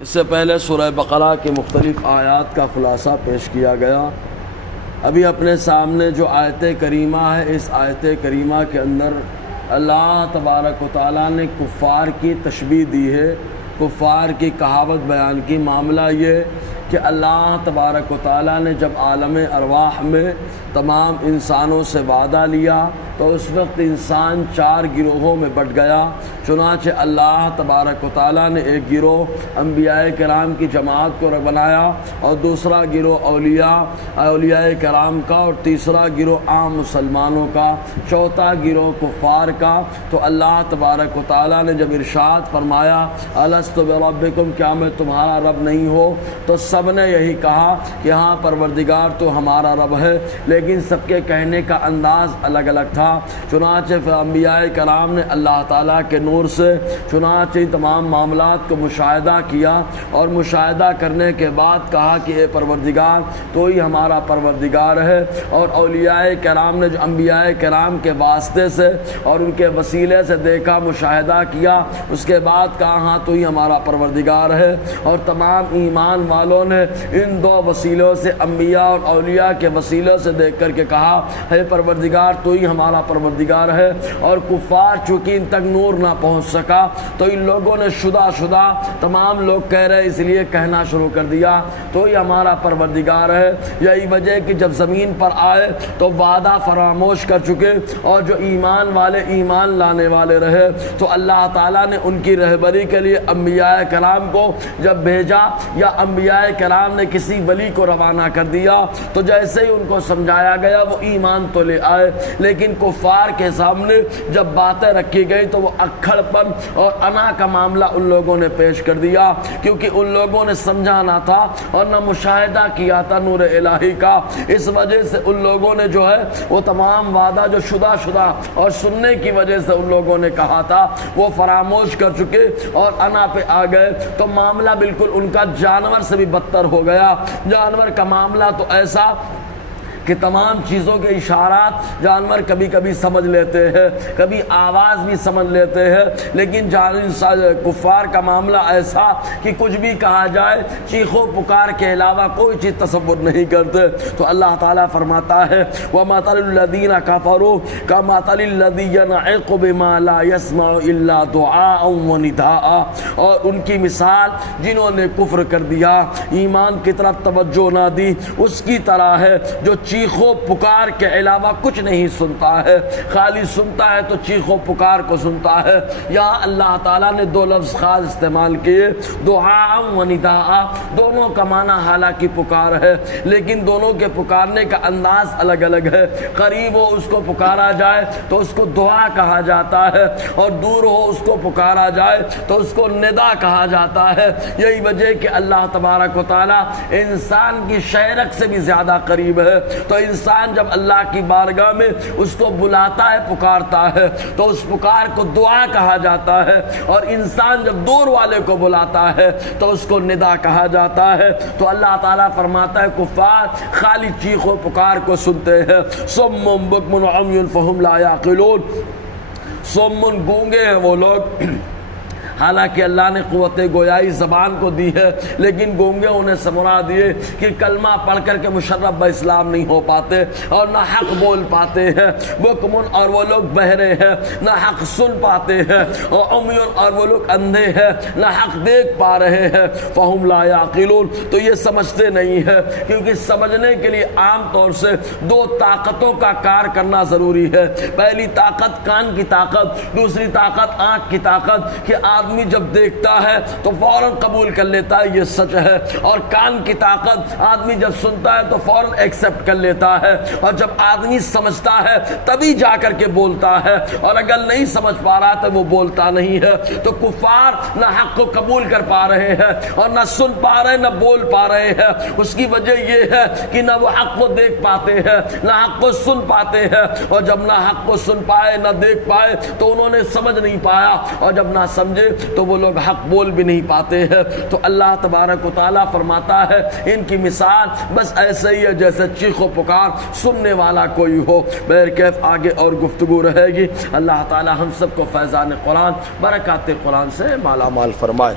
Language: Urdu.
اس سے پہلے سورہ بقرہ کی مختلف آیات کا خلاصہ پیش کیا گیا۔ ابھی اپنے سامنے جو آیت کریمہ ہے، اس آیت کریمہ کے اندر اللہ تبارک و تعالیٰ نے کفار کی تشبیہ دی ہے، کفار کی کہاوت بیان کی۔ معاملہ یہ کہ اللہ تبارک و تعالیٰ نے جب عالم ارواح میں تمام انسانوں سے وعدہ لیا تو اس وقت انسان 4 گروہوں میں بٹ گیا۔ چنانچہ اللہ تبارک و تعالیٰ نے ایک گروہ انبیاء کرام کی جماعت کو بنایا، اور دوسرا گروہ اولیاء کرام کا، اور تیسرا گروہ عام مسلمانوں کا، چوتھا گروہ کفار کا۔ تو اللہ تبارک و تعالیٰ نے جب ارشاد فرمایا الست بربکم، کیا میں تمہارا رب نہیں ہو، تو سب نے یہی کہا کہ ہاں پروردگار تو ہمارا رب ہے، لیکن سب کے کہنے کا انداز الگ الگ تھا۔ چنانچہ انبیاء کرام نے اللہ تعالیٰ کے نور سے چنانچہ تمام معاملات کو مشاہدہ کیا، اور مشاہدہ کرنے کے بعد کہا کہ اے پروردگار تو ہی ہمارا پروردگار ہے۔ اور اولیاء کرام نے جو انبیاء کرام کے واسطے سے اور ان کے وسیلے سے دیکھا، مشاہدہ کیا، اس کے بعد کہا ہاں تو ہی ہمارا پروردگار ہے۔ اور تمام ایمان والوں نے ان 2 وسیلوں سے، انبیاء اور اولیاء کے وسیلوں سے دیکھ کر کے کہا ہے پروردگار تو ہی ہمارا پروردگار ہے۔ اور کفار چونکہ ان تک نور نہ پہنچ سکا تو ان لوگوں نے شدہ تمام لوگ کہہ رہے، اس لیے کہنا شروع کر دیا تو ہی ہمارا پروردگار ہے۔ یہی وجہ کہ جب زمین پر آئے تو وعدہ فراموش کر چکے، اور جو ایمان والے ایمان لانے والے رہے تو اللہ تعالیٰ نے ان کی رہبری کے لیے انبیاء کرام کو جب بھیجا، یا انبیاء کرام نے کسی ولی کو روانہ کر دیا، تو جیسے ہی ان کو سمجھایا گیا وہ ایمان تو لے آئے، لیکن کفار کے سامنے جب باتیں رکھی گئی تو وہ اکھڑ پن اور انا کا معاملہ ان لوگوں نے پیش کر دیا، کیونکہ ان لوگوں نے سمجھا نہ تھا اور نہ مشاہدہ کیا تھا نور الہی کا۔ اس وجہ سے ان لوگوں نے جو ہے وہ تمام وعدہ جو شدہ اور سننے کی وجہ سے ان لوگوں نے کہا تھا وہ فراموش کر چکے اور انا پہ آ گئے، تو معاملہ بالکل ان کا جانور سے بھی بدتر ہو گیا۔ جانور کا معاملہ تو ایسا کہ تمام چیزوں کے اشارات جانور کبھی کبھی سمجھ لیتے ہیں، کبھی آواز بھی سمجھ لیتے ہیں، لیکن کفار کا معاملہ ایسا کہ کچھ بھی کہا جائے چیخ و پکار کے علاوہ کوئی چیز تصور نہیں کرتے۔ تو اللہ تعالیٰ فرماتا ہے وَمَثَلُ الَّذِينَ كَفَرُوا كَمَثَلِ الَّذِي يَنْعِقُ بِمَا لَا يَسْمَعُ إِلَّا دُعَاءً وَنِدَاءً، اور ان کی مثال جنہوں نے کفر کر دیا، ایمان کی طرف توجہ نہ دی، اس کی طرح ہے جو چیخ و پکار کے علاوہ کچھ نہیں سنتا ہے، خالی سنتا ہے تو چیخ و پکار کو سنتا ہے۔ یہاں اللہ تعالیٰ نے 2 لفظ خاص استعمال کیے، دعا و نداء، دونوں کا معنی حالانکہ پکار ہے، لیکن دونوں کے پکارنے کا انداز الگ الگ ہے۔ قریب ہو اس کو پکارا جائے تو اس کو دعا کہا جاتا ہے، اور دور ہو اس کو پکارا جائے تو اس کو ندا کہا جاتا ہے۔ یہی وجہ کہ اللہ تبارک و تعالیٰ انسان کی شہرک سے بھی زیادہ قریب ہے، تو انسان جب اللہ کی بارگاہ میں اس کو بلاتا ہے، پکارتا ہے، تو اس پکار کو دعا کہا جاتا ہے، اور انسان جب دور والے کو بلاتا ہے تو اس کو ندا کہا جاتا ہے۔ تو اللہ تعالیٰ فرماتا ہے کفار خالی چیخ و پکار کو سنتے ہیں۔ صم بکم عمی فہم لا یعقلون، صم گونگے ہیں وہ لوگ، حالانکہ اللہ نے قوت گویائی زبان کو دی ہے، لیکن گونگے انہیں سمرا دیے کہ کلمہ پڑھ کر کے مشرف باسلام نہیں ہو پاتے اور نہ حق بول پاتے ہیں۔ بکمن، اور وہ لوگ بہرے ہیں، نہ حق سن پاتے ہیں، اور عمیون، اور وہ لوگ اندھے ہیں، نہ حق دیکھ پا رہے ہیں۔ فہم لا یعقلون، تو یہ سمجھتے نہیں ہیں، کیونکہ سمجھنے کے لیے عام طور سے 2 طاقتوں کا کار کرنا ضروری ہے۔ پہلی طاقت کان کی طاقت، دوسری طاقت آنکھ کی طاقت، کہ آدمی جب دیکھتا ہے تو فوراً قبول کر لیتا ہے یہ سچ ہے، اور کان کی طاقت، آدمی جب سنتا ہے تو فوراً ایکسپٹ کر لیتا ہے، اور جب آدمی سمجھتا ہے تبھی جا کر کے بولتا ہے، اور اگر نہیں سمجھ پا رہا تو وہ بولتا نہیں ہے۔ تو کفار نہ حق کو قبول کر پا رہے ہیں، اور نہ سن پا رہے، نہ بول پا رہے ہیں۔ اس کی وجہ یہ ہے کہ نہ وہ حق کو دیکھ پاتے ہیں، نہ حق کو سن پاتے ہیں، اور جب نہ حق کو سن پائے نہ دیکھ پائے تو انہوں نے سمجھ نہیں پایا، اور جب نہ سمجھے تو وہ لوگ حق بول بھی نہیں پاتے ہیں۔ تو اللہ تبارک و تعالیٰ فرماتا ہے ان کی مثال بس ایسے ہی ہے جیسے چیخ و پکار سننے والا کوئی ہو۔ بہرکیف آگے اور گفتگو رہے گی۔ اللہ تعالیٰ ہم سب کو فیضان قرآن، برکات قرآن سے مالا مال فرمائے۔